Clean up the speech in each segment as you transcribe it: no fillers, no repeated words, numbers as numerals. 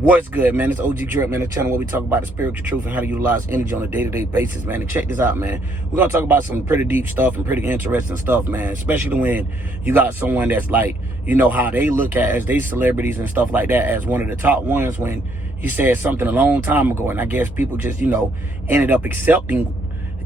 What's good, man? It's OG Drip, man. The channel where we talk about the spiritual truth and how to utilize energy on a day-to-day basis, man. And check this out, man. We're going to talk about some pretty deep stuff and pretty interesting stuff, man. Especially when you got someone that's like, you know, how they look at as they celebrities and stuff like that as one of the top ones when he said something a long time ago. And I guess people just, you know, ended up accepting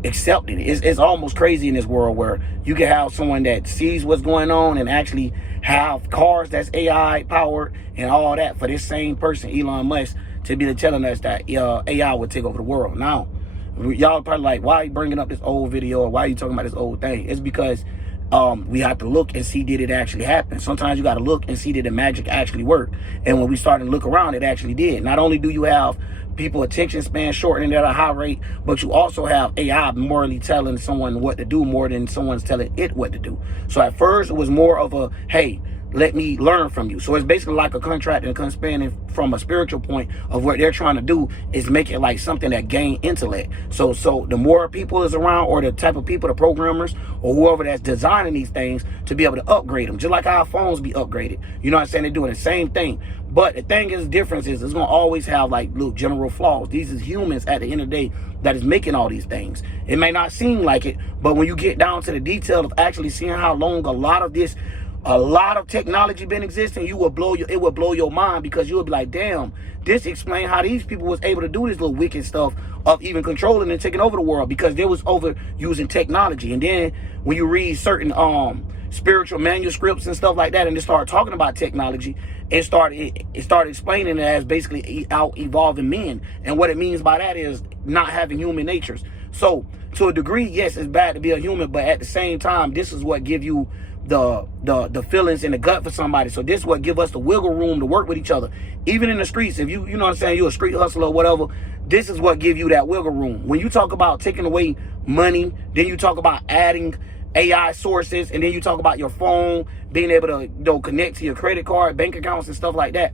it. It's almost crazy in this world where you can have someone that sees what's going on and actually have cars that's AI powered and all that for this same person, Elon Musk, to be telling us that AI would take over the world. Now, y'all probably like, why are you bringing up this old video or why are you talking about this old thing? It's because we have to look and see, did it actually happen? Sometimes you got to look and see, did the magic actually work? And when we started to look around, it actually did. Not only do you have people attention span shortening at a high rate, but you also have AI morally telling someone what to do more than someone's telling it what to do. So at first it was more of a, hey, let me learn from you. So it's basically like a contract and spanning from a spiritual point of what they're trying to do is make it like something that gain intellect. So the more people is around, or the type of people, the programmers or whoever that's designing these things, to be able to upgrade them, just like our phones be upgraded. You know what I'm saying? They're doing the same thing. But the thing is, the difference is it's going to always have like little general flaws. These is humans at the end of the day that is making all these things. It may not seem like it, but when you get down to the detail of actually seeing how long a lot of technology been existing, it will blow your mind, because you will be like, damn, this explains how these people was able to do this little wicked stuff of even controlling and taking over the world, because they was over using technology. And then when you read certain spiritual manuscripts and stuff like that, and they start talking about technology, it started explaining it as basically out evolving men. And what it means by that is not having human natures. So to a degree, yes, it's bad to be a human, but at the same time, this is what give you the feelings in the gut for somebody. So this is what give us the wiggle room to work with each other, even in the streets. If you know what I'm saying, you're a street hustler or whatever, this is what give you that wiggle room. When you talk about taking away money, then you talk about adding AI sources, and then you talk about your phone being able to, you know, connect to your credit card, bank accounts and stuff like that.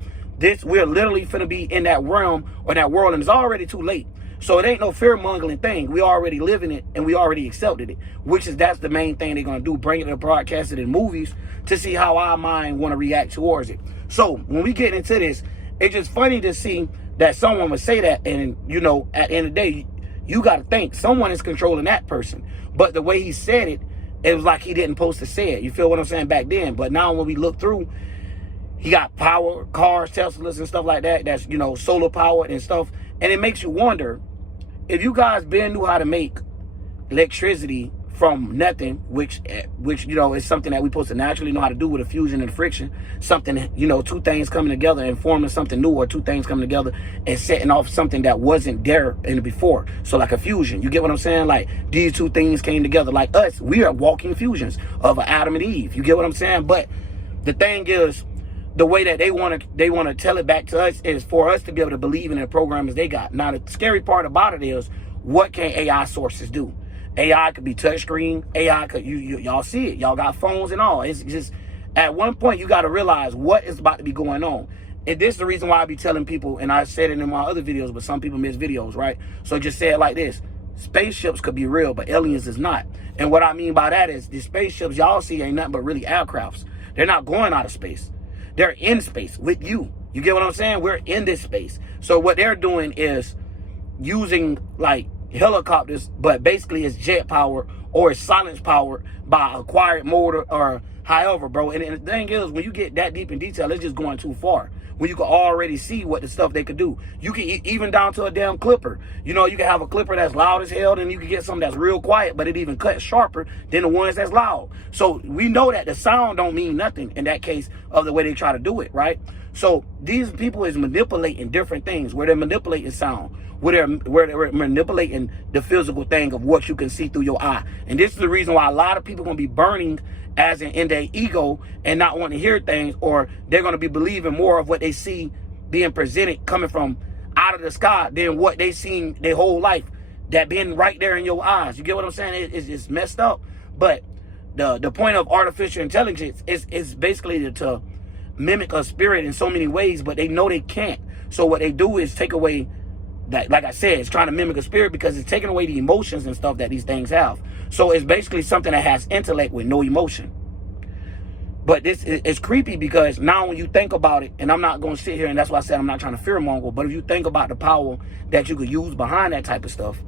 We're literally finna be in that realm or that world, and it's already too late. So it ain't no fear-mongering thing. We already live in it, and we already accepted it, that's the main thing they're going to do, bring it to broadcast it in movies to see how our mind want to react towards it. So when we get into this, it's just funny to see that someone would say that, and, you know, at the end of the day, you got to think someone is controlling that person. But the way he said it, it was like he didn't supposed to say it. You feel what I'm saying back then? But now when we look through, he got power, cars, Teslas and stuff like that, that's, you know, solar powered and stuff. And it makes you wonder, if you guys knew how to make electricity from nothing, which you know is something that we supposed to naturally know how to do with a fusion and friction, something, you know, two things coming together and forming something new, or two things coming together and setting off something that wasn't there in the before. So like a fusion, you get what I'm saying? Like these two things came together. Like us, we are walking fusions of Adam and Eve. You get what I'm saying? But the thing is, the way that they want to tell it back to us is for us to be able to believe in the programs they got. Now, the scary part about it is, what can AI sources do? AI could be touchscreen. AI could, y'all see it. Y'all got phones and all. It's just, at one point, you got to realize what is about to be going on. And this is the reason why I be telling people, and I said it in my other videos, but some people miss videos, right? So just say it like this. Spaceships could be real, but aliens is not. And what I mean by that is, the spaceships y'all see ain't nothing but really aircrafts. They're not going out of space. They're in space with you. You get what I'm saying? We're in this space. So what they're doing is using like helicopters, but basically it's jet power or it's silence powered by acquired motor or however, bro. And the thing is, when you get that deep in detail, it's just going too far. When you can already see what the stuff they could do. You can even down to a damn clipper. You know, you can have a clipper that's loud as hell, and you can get something that's real quiet, but it even cuts sharper than the ones that's loud. So we know that the sound don't mean nothing in that case of the way they try to do it, right? So these people is manipulating different things, where they're manipulating sound, where they're manipulating the physical thing of what you can see through your eye. And this is the reason why a lot of people are going to be burning as in their ego and not wanting to hear things, or they're going to be believing more of what they see being presented coming from out of the sky than what they seen their whole life that been right there in your eyes. You get what I'm saying? It's messed up. But the point of artificial intelligence is basically to mimic a spirit in so many ways, but they know they can't. So what they do is take away that, like I said, it's trying to mimic a spirit because it's taking away the emotions and stuff that these things have. So it's basically something that has intellect with no emotion. But this is creepy because now when you think about it, and I'm not going to sit here, and that's why I said I'm not trying to fearmonger, but if you think about the power that you could use behind that type of stuff,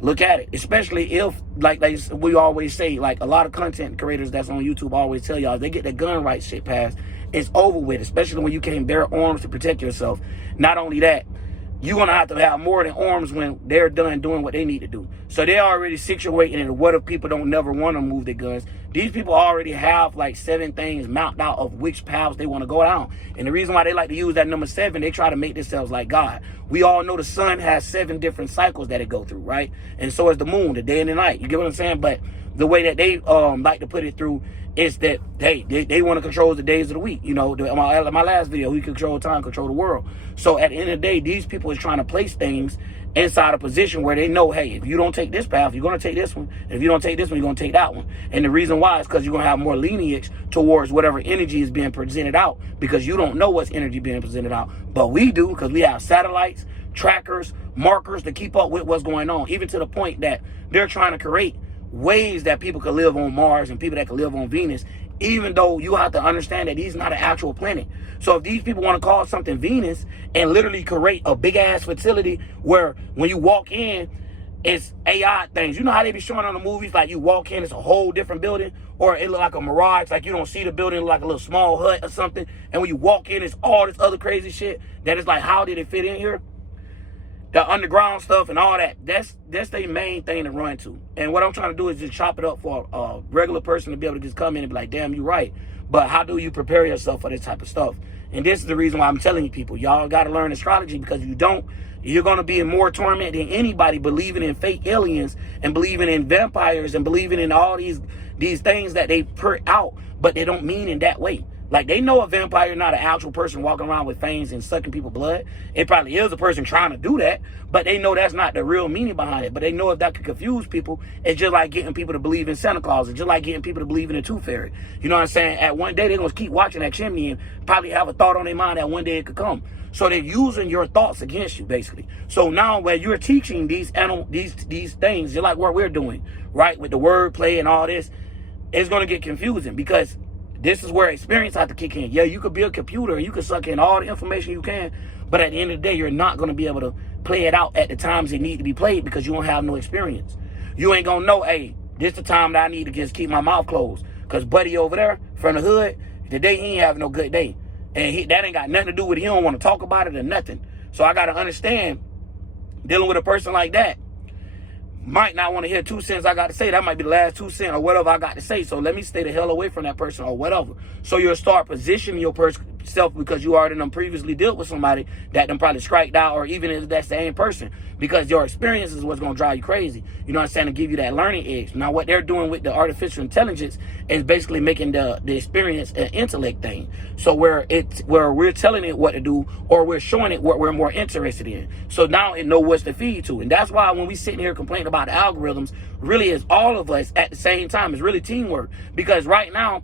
look at it. Especially if, like we always say, like a lot of content creators that's on YouTube always tell y'all, they get the gun rights shit passed, it's over with, especially when you can't bear arms to protect yourself. Not only that, you're going to have more than arms when they're done doing what they need to do. So they're already situating it. What if people don't never want to move their guns? These people already have like 7 things mapped out of which paths they want to go down. And the reason why they like to use that number 7, they try to make themselves like God. We all know the sun has 7 different cycles that it go through, right? And so is the moon, the day and the night. You get what I'm saying? But the way that they like to put it through is that they want to control the days of the week. You know, my last video, we control time, control the world. So at the end of the day, these people is trying to place things inside a position where they know, hey, if you don't take this path, you're going to take this one. And if you don't take this one, you're going to take that one. And the reason why is because you're going to have more lineage towards whatever energy is being presented out, because you don't know what's energy being presented out. But we do, because we have satellites, trackers, markers to keep up with what's going on, even to the point that they're trying to create ways that people could live on Mars and people that could live on Venus, even though you have to understand that these not an actual planet. So if these people want to call something Venus and literally create a big ass facility where when you walk in, it's AI things. You know how they be showing on the movies, like you walk in, it's a whole different building, or it look like a mirage, like you don't see the building, like a little small hut or something, and when you walk in, it's all this other crazy shit that is like, how did it fit in here? The underground stuff and all that, that's their main thing to run to. And what I'm trying to do is just chop it up for a regular person to be able to just come in and be like, damn, you're right. But how do you prepare yourself for this type of stuff? And this is the reason why I'm telling you people, y'all got to learn astrology, because if you don't, you're going to be in more torment than anybody believing in fake aliens and believing in vampires and believing in all these things that they put out, but they don't mean in that way. Like, they know a vampire not an actual person walking around with fangs and sucking people's blood. It probably is a person trying to do that, but they know that's not the real meaning behind it. But they know if that could confuse people, it's just like getting people to believe in Santa Claus. It's just like getting people to believe in the Tooth Fairy. You know what I'm saying? At one day, they're going to keep watching that chimney and probably have a thought on their mind that one day it could come. So they're using your thoughts against you, basically. So now where you're teaching these things, just like what we're doing, right, with the wordplay and all this, it's going to get confusing, because this is where experience has to kick in. Yeah, you could be a computer and you can suck in all the information you can, but at the end of the day, you're not going to be able to play it out at the times it need to be played, because you don't have no experience. You ain't going to know, hey, this the time that I need to just keep my mouth closed, because buddy over there from the hood, today he ain't having no good day. And that ain't got nothing to do with it. He don't want to talk about it or nothing. So I got to understand, dealing with a person like that, might not want to hear 2 cents I got to say. That might be the last 2 cents or whatever I got to say. So let me stay the hell away from that person or whatever. So you'll start positioning yourself, because you already done previously dealt with somebody that done probably striked out, or even if that's the same person, because your experience is what's going to drive you crazy. You know what I'm saying? To give you that learning edge. Now, what they're doing with the artificial intelligence is basically making the experience an intellect thing. So where we're telling it what to do, or we're showing it what we're more interested in. So now it knows what's to feed to. And that's why when we sitting here complaining about the algorithms, really is all of us at the same time. It's really teamwork. Because right now,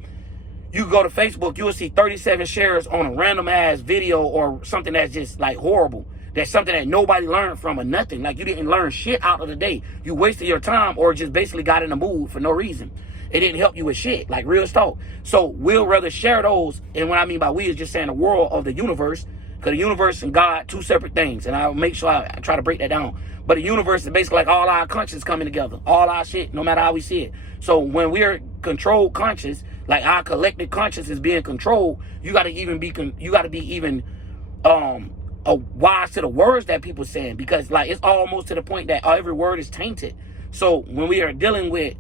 you go to Facebook, you will see 37 shares on a random ass video or something that's just like horrible. That's something that nobody learned from or nothing. Like, you didn't learn shit out of the day. You wasted your time, or just basically got in a mood for no reason. It didn't help you with shit, like real talk. So we'll rather share those. And what I mean by we is just saying the world of the universe, because the universe and God, 2 separate things. And I'll make sure I try to break that down. But the universe is basically like all our conscience coming together, all our shit, no matter how we see it. So when we're controlled conscious, like our collective conscience is being controlled, you got to be even wise to the words that people saying, because like it's almost to the point that every word is tainted. So when we are dealing with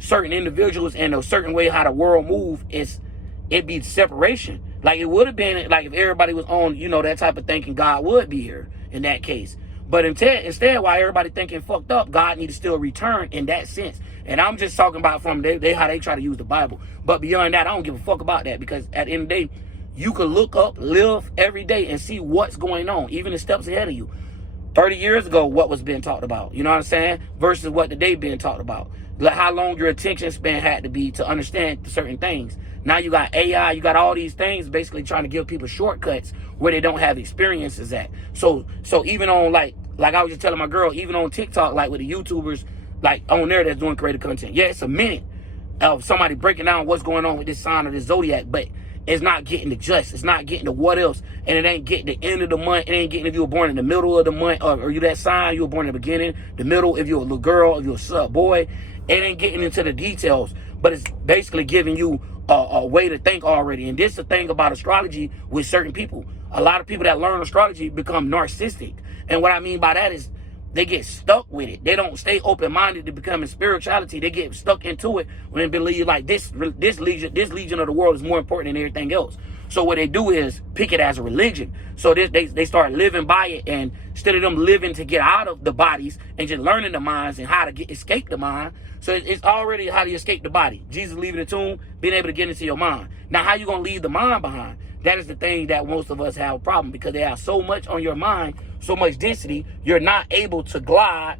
certain individuals and a certain way how the world move, it be separation. Like, it would have been like if everybody was on, you know, that type of thinking, God would be here in that case. But instead, while everybody thinking fucked up, God need to still return in that sense. And I'm just talking about from how they try to use the Bible. But beyond that, I don't give a fuck about that, because at the end of the day, you could look up, live every day, and see what's going on, even the steps ahead of you. 30 years ago, what was being talked about, you know what I'm saying, versus what today being talked about. Like how long your attention span had to be to understand certain things. Now you got AI, you got all these things basically trying to give people shortcuts where they don't have experiences at. So even on like I was just telling my girl, even on TikTok, like with the YouTubers, like on there that's doing creative content. Yeah, it's a minute. of somebody breaking down what's going on with this sign of the zodiac, but it's not getting the just. It's not getting the what else. And it ain't getting the end of the month. It ain't getting if you were born in the middle of the month, or you that sign, you were born in the beginning, the middle, if you're a little girl, if you're a boy. It ain't getting into the details, but it's basically giving you a way to think already. And this is the thing about astrology with certain people. A lot of people that learn astrology become narcissistic. And what I mean by that is they get stuck with it. They don't stay open-minded to becoming spirituality. They get stuck into it when they believe like this legion of the world is more important than everything else. So what they do is pick it as a religion. So they start living by it, and instead of them living to get out of the bodies and just learning the minds and how to escape the mind. So it's already how to escape the body. Jesus leaving the tomb, being able to get into your mind. Now, how you going to leave the mind behind? That is the thing that most of us have a problem, because they have so much on your mind, so much density, you're not able to glide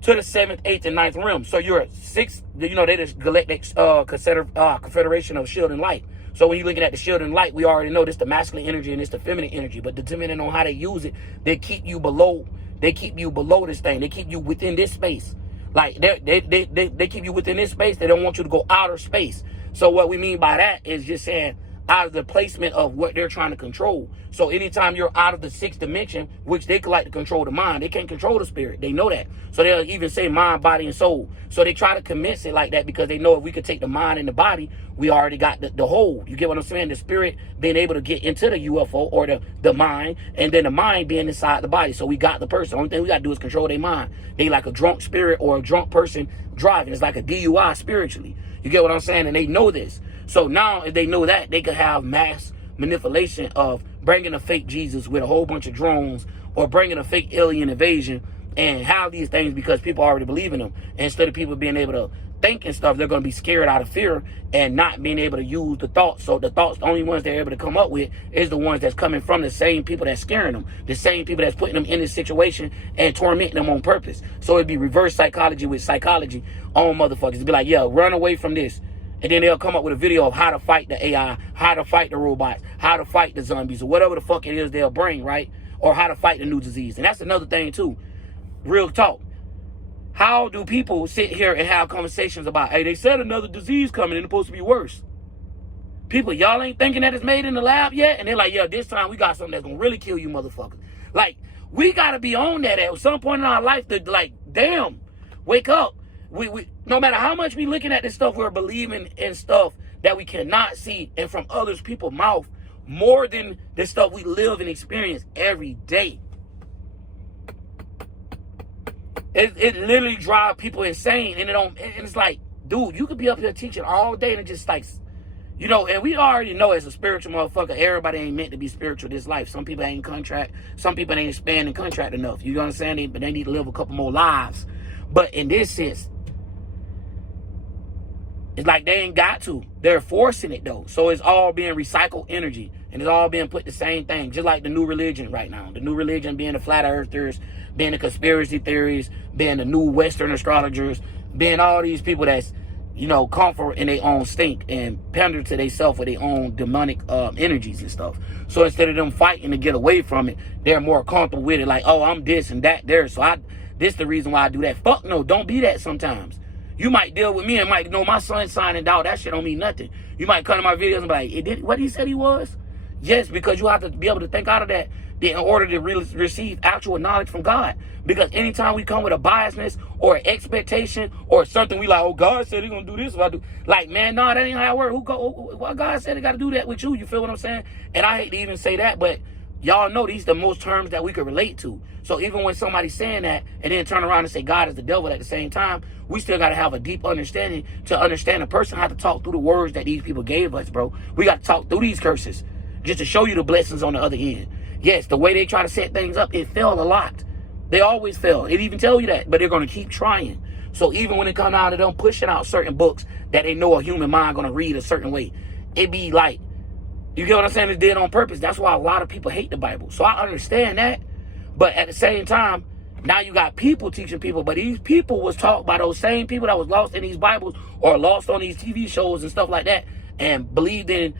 to the 7th, 8th, and 9th realm. So you're 6th, they just Galactic Confederation of Shield and Light. So when you're looking at the shield and light, we already know this the masculine energy and it's the feminine energy. But depending on how they use it, they keep you below this thing. They keep you within this space. Like they keep you within this space. They don't want you to go outer space. So what we mean by that is just saying out of the placement of what they're trying to control. So anytime you're out of the 6th dimension, which they could like to control the mind, they can't control the spirit. They know that. So they'll even say mind, body, and soul. So they try to commence it like that because they know if we could take the mind and the body, we already got the whole. You get what I'm saying? The spirit being able to get into the UFO or the mind, and then the mind being inside the body. So we got the person. Only thing we got to do is control their mind. They like a drunk spirit or a drunk person driving. It's like a DUI spiritually. You get what I'm saying? And they know this. So now if they know that, they could have mass manipulation of bringing a fake Jesus with a whole bunch of drones, or bringing a fake alien invasion, and have these things because people already believe in them. And instead of people being able to think and stuff, they're going to be scared out of fear and not being able to use the thoughts. So the thoughts, the only ones they're able to come up with is the ones that's coming from the same people that's scaring them, the same people that's putting them in this situation and tormenting them on purpose. So it'd be reverse psychology with psychology on motherfuckers. It'd be like, yeah, run away from this. And then they'll come up with a video of how to fight the AI, how to fight the robots, how to fight the zombies, or whatever the fuck it is they'll bring, right? Or how to fight the new disease. And that's another thing too. Real talk. How do people sit here and have conversations about, hey, they said another disease coming and it's supposed to be worse? People, y'all ain't thinking that it's made in the lab yet? And they're like, yeah, this time we got something that's going to really kill you motherfuckers. Like, we got to be on that at some point in our life to, like, damn, wake up. We no matter how much we looking at this stuff, we're believing in stuff that we cannot see and from others people's mouth more than the stuff we live and experience every day. It literally drives people insane, and and it's like, dude, you could be up here teaching all day and it just like, and we already know as a spiritual motherfucker, everybody ain't meant to be spiritual this life. Some people ain't contract, some people ain't expanding contract enough. You understand? But they need to live a couple more lives. But in this sense, it's like they ain't got to. They're forcing it though. So it's all being recycled energy. And it's all being put the same thing. Just like the new religion right now. The new religion being the flat earthers, being the conspiracy theories, being the new Western astrologers, being all these people that's, comfort in their own stink and pander to themselves with their own demonic energies and stuff. So instead of them fighting to get away from it, they're more comfortable with it. Like, oh, I'm this and that there. So this the reason why I do that. Fuck no, don't be that sometimes. You might deal with me and might know my son signing out. That shit don't mean nothing. You might come to my videos and be like, what he said he was? Yes, because you have to be able to think out of that in order to really receive actual knowledge from God. Because anytime we come with a biasness or an expectation or something, we like, oh, God said he's going to do this. If I do. Like, man, no, that ain't how it works. What God said he got to do that with you. You feel what I'm saying? And I hate to even say that, but y'all know these are the most terms that we could relate to. So even when somebody's saying that and then turn around and say God is the devil at the same time, we still got to have a deep understanding. To understand a person, have to talk through the words that these people gave us, bro. We got to talk through these curses just to show you the blessings on the other end. Yes, the way they try to set things up, it failed a lot. They always fail. It even tell you that, but they're going to keep trying. So even when it comes down to them pushing out certain books that they know a human mind going to read a certain way, it be like, you get what I'm saying? It's dead on purpose. That's why a lot of people hate the Bible. So I understand that. But at the same time, now you got people teaching people, but these people was taught by those same people that was lost in these Bibles or lost on these TV shows and stuff like that and believed in,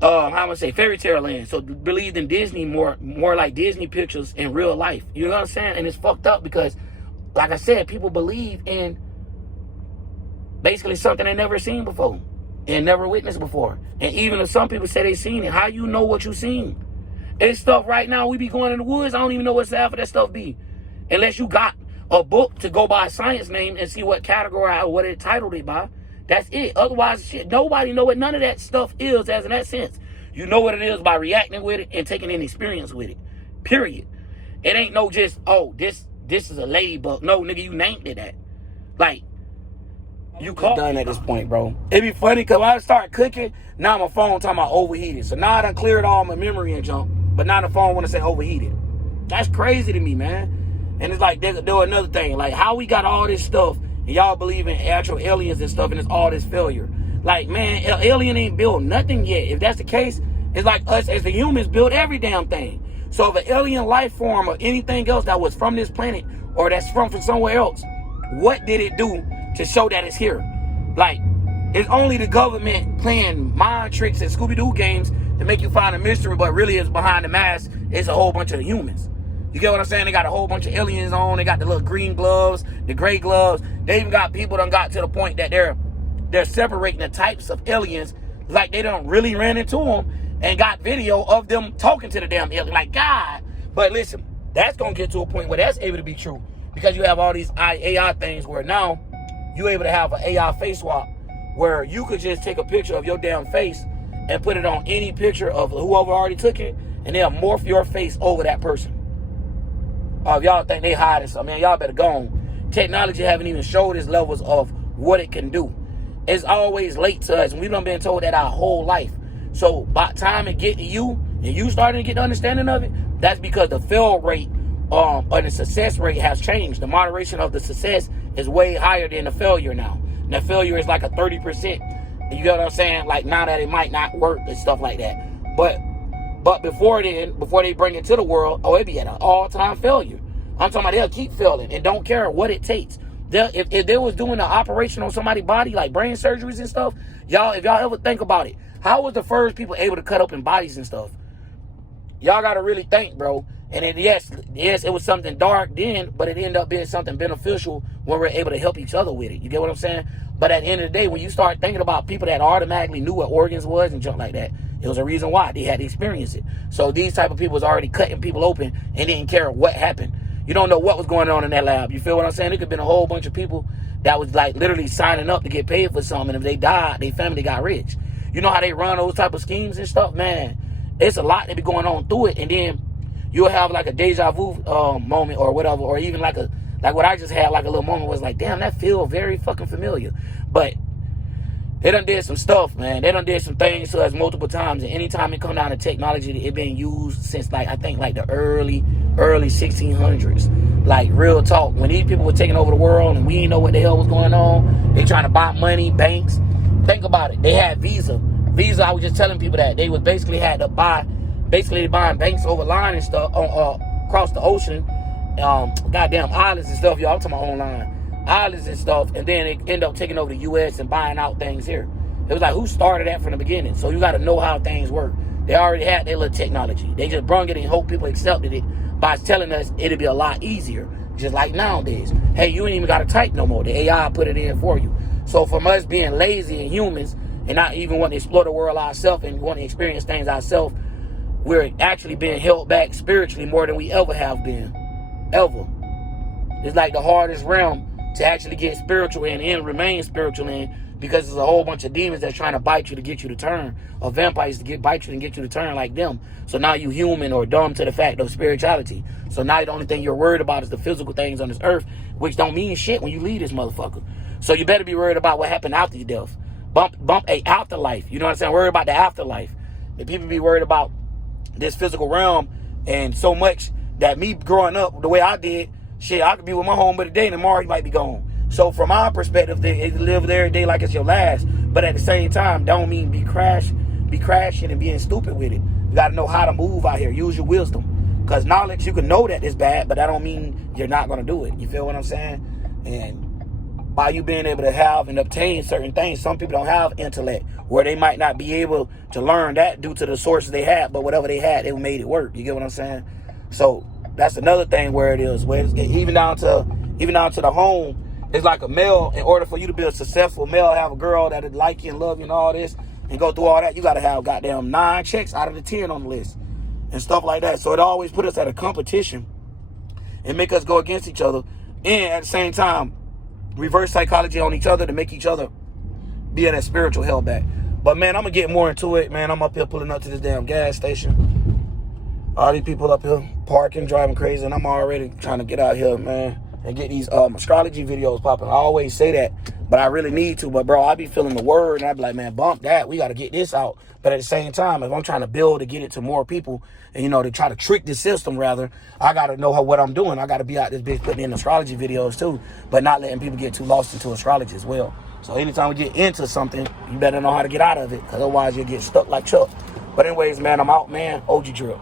fairy tale land. So believed in Disney more like Disney pictures in real life. You know what I'm saying? And it's fucked up because, like I said, people believe in Basically something they never seen before and never witnessed before. And even if some people say they seen it, how you know what you seen? It's stuff right now, we be going in the woods, I don't even know what's half of that stuff be. Unless you got a book to go by a science name and see what category or what it titled it by. That's it. Otherwise, shit, nobody know what none of that stuff is as in that sense. You know what it is by reacting with it and taking an experience with it. Period. It ain't no just, oh, this is a ladybug. No, nigga, you named it that. Like, you caught done at this point, bro. It be funny because when I start cooking, now my phone talking about overheated. So now I done cleared all my memory and junk, but now the phone want to say overheated. That's crazy to me, man. And it's like, they do another thing. Like, how we got all this stuff and y'all believe in actual aliens and stuff and it's all this failure. Like, man, alien ain't built nothing yet. If that's the case, it's like us as the humans build every damn thing. So if an alien life form or anything else that was from this planet or that's from somewhere else, what did it do to show that it's here? Like, it's only the government playing mind tricks and Scooby-Doo games to make you find a mystery, but really it's behind the mask. It's a whole bunch of humans. You get what I'm saying? They got a whole bunch of aliens on. They got the little green gloves, the gray gloves. They even got people done got to the point that they're separating the types of aliens, like they done really ran into them and got video of them talking to the damn alien. Like, God. But listen, that's going to get to a point where that's able to be true because you have all these AI things where now you're able to have an AI face swap where you could just take a picture of your damn face and put it on any picture of whoever already took it, and they'll morph your face over that person. If y'all think they hiding something, man, y'all better go on. Technology haven't even showed its levels of what it can do. It's always late to us, and we've done been told that our whole life. So by the time it get to you, and you starting to get the understanding of it, that's because the fail rate or the success rate has changed. The moderation of the success is way higher than the failure now. And the failure is like a 30%. You get what I'm saying? Like now that it might not work and stuff like that. But before then, before they bring it to the world, it'd be at an all-time failure. I'm talking about they'll keep failing and don't care what it takes. If they was doing an operation on somebody's body, like brain surgeries and stuff, if y'all ever think about it, how was the first people able to cut open bodies and stuff? Y'all got to really think, bro. And then, yes, it was something dark then, but it ended up being something beneficial when we're able to help each other with it. You get what I'm saying? But at the end of the day, when you start thinking about people that automatically knew what organs was and junk like that, it was a reason why they had to experience it. So these type of people was already cutting people open and didn't care what happened. You don't know what was going on in that lab. You feel what I'm saying? It could have been a whole bunch of people that was like literally signing up to get paid for something. And if they died, their family got rich. You know how they run those type of schemes and stuff? Man, it's a lot that be going on through it. And then you'll have like a deja vu moment or whatever, or even like what I just had, like a little moment was like, damn, that feel very fucking familiar. But they done did some stuff, man. They done did some things to us multiple times. And anytime it come down to technology, it been used since like, I think like the early 1600s. Like real talk. When these people were taking over the world and we didn't know what the hell was going on, they trying to buy money, banks. Think about it. They had Visa. I was just telling people that they was basically had to buy, basically buying banks over line and stuff across the ocean. Goddamn islands and stuff, y'all. I'm talking about online. Islands and stuff, and then they end up taking over the U.S. and buying out things here. It was like, who started that from the beginning? So you got to know how things work. They already had their little technology. They just brung it and hope people accepted it by telling us it'd be a lot easier, just like nowadays. Hey, you ain't even got to type no more. The AI put it in for you. So from us being lazy and humans and not even wanting to explore the world ourselves and wanting to experience things ourselves, we're actually being held back spiritually more than we ever have been. Ever. It's like the hardest realm to actually get spiritual in and remain spiritual in, because there's a whole bunch of demons that's trying to bite you to get you to turn, or vampires to bite you and get you to turn like them. So now you human or dumb to the fact of spirituality. So now the only thing you're worried about is the physical things on this earth, which don't mean shit when you leave this motherfucker. So you better be worried about what happened after your death. Bump a afterlife. You know what I'm saying? Worry about the afterlife. And people be worried about this physical realm and so much that me growing up the way I did, shit, I could be with my homie today and tomorrow he might be gone. So from our perspective, they live every day like it's your last. But at the same time, don't mean be crashing and being stupid with it. You got to know how to move out here. Use your wisdom. Because knowledge, you can know that it's bad, but that don't mean you're not going to do it. You feel what I'm saying? And by you being able to have and obtain certain things, some people don't have intellect, where they might not be able to learn that due to the sources they had, but whatever they had, it made it work. You get what I'm saying? So that's another thing where it is, where it's even down to the home It's like a male, in order for you to be a successful male, have a girl that would like you and love you and all this, and go through all that, you got to have goddamn 9 checks out of the 10 on the list and stuff like that. So it always put us at a competition and make us go against each other. And at the same time, reverse psychology on each other to make each other be in that spiritual hell back. But, man, I'm going to get more into it, man. I'm up here pulling up to this damn gas station. All these people up here parking, driving crazy, and I'm already trying to get out here, man, and get these astrology videos popping. I always say that, but I really need to. But, bro, I be feeling the word, and I be like, man, bump that. We got to get this out. But at the same time, if I'm trying to build to get it to more people, and, you know, to try to trick the system, rather, I got to know what I'm doing. I got to be out this bitch putting in astrology videos, too, but not letting people get too lost into astrology as well. So anytime we get into something, you better know how to get out of it, because otherwise you'll get stuck like Chuck. But anyways, man, I'm out, man. OG Drill.